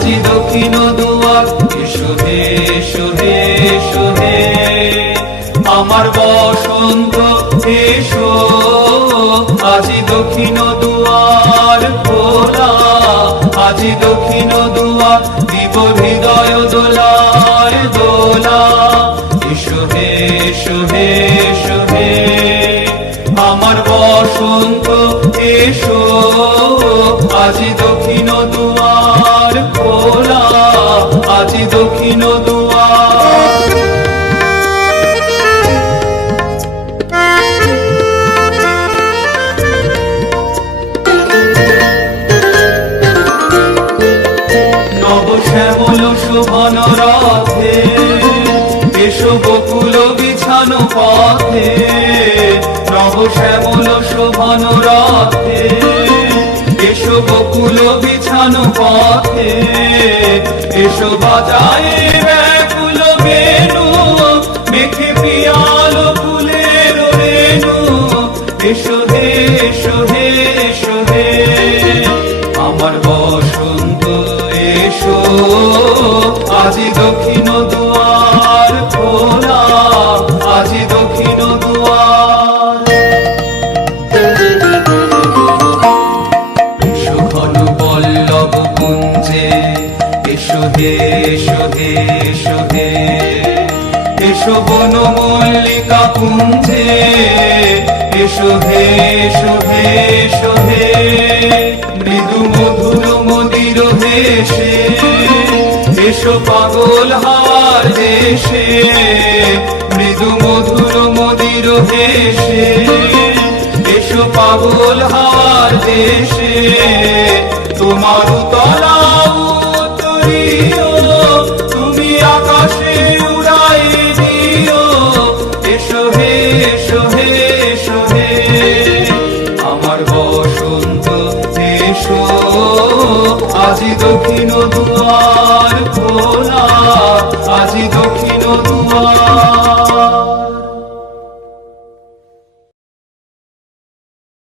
আজি দক্ষিণ দুয়ার এসো হে এসো হে এসো হে আমার বসন্ত এসো আজি দক্ষিণ দুয়ার খোলা আজি দক্ষিণ দুয়ার দিব হৃদয় দোলায় দোলা এসো হে এসো হে এসো হে আমার বসন্ত এসো আজি দক্ষিণ দুয়ার খোলা আজি দক্ষিণ দুয়ার নবশ্যামল শোভন রথে এসো বকুল বিছানো পথে নবশ্যামল শোভন রথে এসো বকুল বিছানো পথে এসো বাজায়ে ব্যাকুল বেণু মেখে পিয়াল ফুলের রেণু এসো হে এসো হে এসো হে আমার বসন্ত এসো আজি দক্ষিণ দুয়ার খোলা আজি দক্ষিণ দুয়ার এসো ঘন পল্লব কুঞ্জে এসো হে এসো হে এসো হে এসো বন মল্লিকা কুঞ্জে এসো হে এসো হে এসো হে মৃদু মধুর মদির হেসে এসো পাগল হাওয়ার দেশে মৃদু মধুর মদির হেসে এসো পাগল হাওয়ার দেশে তোমার তলা উতরিও তুমি আকাশে উড়াই দিও এসো হে এসো হে এসো হে আমার বসন্ত এসো আজি দক্ষিণ দুয়ার খোলা আজি দক্ষিণ দুয়ার